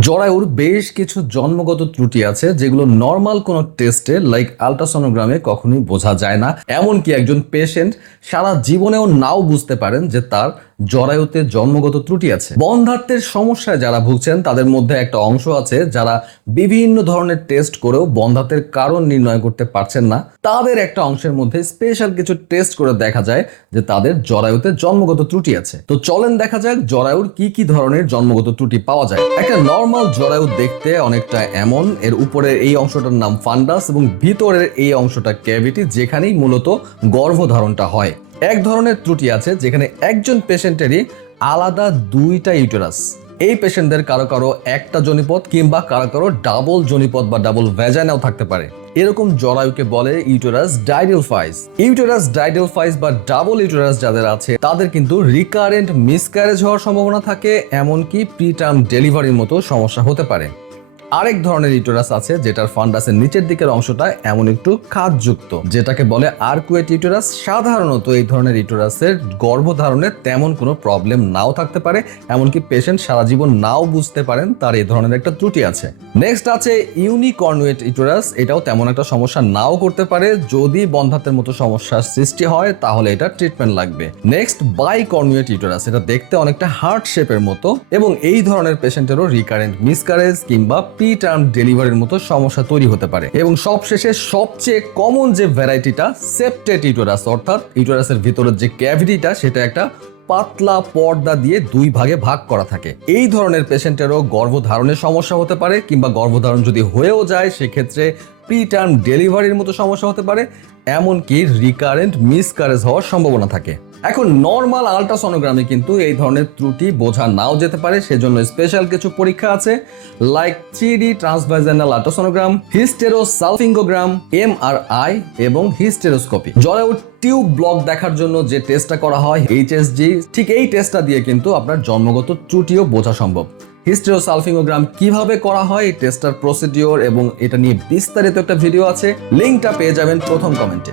জরায়ুর বেশ কিছু জন্মগত ত্রুটি আছে, যেগুলো নর্মাল কোনো টেস্টে লাইক আলট্রাসনোগ্রামে কখনোই বোঝা যায় না। এমনকি একজন পেশেন্ট সারা জীবনেও নাও বুঝতে পারেন যে তার জরায়ুতে জন্মগত ত্রুটি আছে। বন্ধাত্মের সমস্যায় যারা ভুগছেন, তাদের মধ্যে একটা অংশ আছে যারা বিভিন্ন ধরনের টেস্ট করেও বন্ধাত্বের কারণ নির্ণয় করতে পারছেন না। তাদের একটা অংশের মধ্যে স্পেশাল কিছু টেস্ট করে দেখা যায় যে তাদের জরায়ুতে জন্মগত ত্রুটি আছে। তো চলেন দেখা যাক জরায়ুর কি কি ধরনের জন্মগত ত্রুটি পাওয়া যায়। একটা নর্মাল জরায়ু দেখতে অনেকটা এমন, এর উপরের এই অংশটার নাম ফান্ডাস এবং ভিতরের এই অংশটা ক্যাভিটি যেখানেই মূলত গর্ভধারণটা হয়। এক ধরনের ত্রুটি আছে যেখানে একজন পেশেন্টেরই আলাদা দুইটা ইউটেরাস। এই পেশেন্টদের কারও কারও একটা জনিপথ কিংবা কারও কারও ডাবল জনিপথ বা ডাবল ভ্যাজাইনাও থাকতে পারে। এরকম জরায়ুকে বলে ইউটেরাস ডাইডেলফাইস। ইউটেরাস ডাইডেলফাইস বা ডাবল ইউটেরাস যাদের আছে, তাদের কিন্তু রিকারেন্ট মিসক্যারেজ হওয়ার সম্ভাবনা থাকে, এমনকি প্রিটার্ম ডেলিভারির মতো সমস্যা হতে পারে। আরেক ধরনের ইউটেরাস আছে, যেটার ফান্ডাসের নিচের দিকের অংশটা এমন একটু খাদযুক্ত যেটাকে বলে আর্কুয়েট ইউটেরাস। সাধারণত এই ধরনের ইউটেরাসের গর্ভধারণে তেমন কোনো প্রবলেম নাও থাকতে পারে, এমনকি পেশেন্ট সারা জীবন নাও বুঝতে পারেন, তার এই ধরনের একটা ত্রুটি আছে। নেক্সট আছে ইউনিকর্নুয়েট ইউটেরাস, এটাও তেমন একটা সমস্যা নাও করতে পারে, যদি বন্ধাত্বের মতো সমস্যার সৃষ্টি হয়, তাহলে এটা ট্রিটমেন্ট লাগবে। নেক্সট বাই কর্নুয়েট ইউটেরাস, এটা দেখতে অনেকটা হার্ট শেপের মতো, এবং এই ধরনের পেশেন্টেরও রিকারেন্ট মিসকারেজ কিংবা প্রি টার্ম ডেলিভারির মতো সমস্যা তৈরি হতে পারে। এবং সবশেষে সবচেয়ে কমন যে ভ্যারাইটিটা সেপ্টেড ইউটেরাস, অর্থাৎ ইউটেরাসের ভিতরের যে ক্যাভিটিটা, সেটা একটা পাতলা পর্দা দিয়ে দুই ভাগে ভাগ করা থাকে। এই ধরনের পেশেন্টেরও গর্ভধারণের সমস্যা হতে পারে, কিংবা গর্ভধারণ যদি হয়েও যায়, সেক্ষেত্রে প্রি টার্ম ডেলিভারির মতো সমস্যা হতে পারে, এমনকি রিকারেন্ট মিসকারেজ হওয়ার সম্ভাবনা থাকে। এখন নর্মাল আলট্রাসোনোগ্রামে কিন্তু এই ধরনের ত্রুটি বোঝা নাও যেতে পারে, সেজন্য স্পেশাল কিছু পরীক্ষা আছে like three D transvaginal ultrasonogram hysterosalpingogram M R I এবং হিস্টেরোস্কোপি জরায়ু টিউব ব্লক দেখার জন্য যে টেস্টটা করা হয় এইচএসজি ঠিক এই টেস্টটা দিয়ে কিন্তু আপনার জন্মগত ত্রুটিও বোঝা সম্ভব। হিস্টেরোসালফিঙ্গোগ্রাম কীভাবে করা হয় টেস্টার প্রসিডিওর এবং এটা নিয়ে বিস্তারিত একটা ভিডিও আছে লিঙ্কটা পেয়ে যাবেন প্রথম কমেন্টে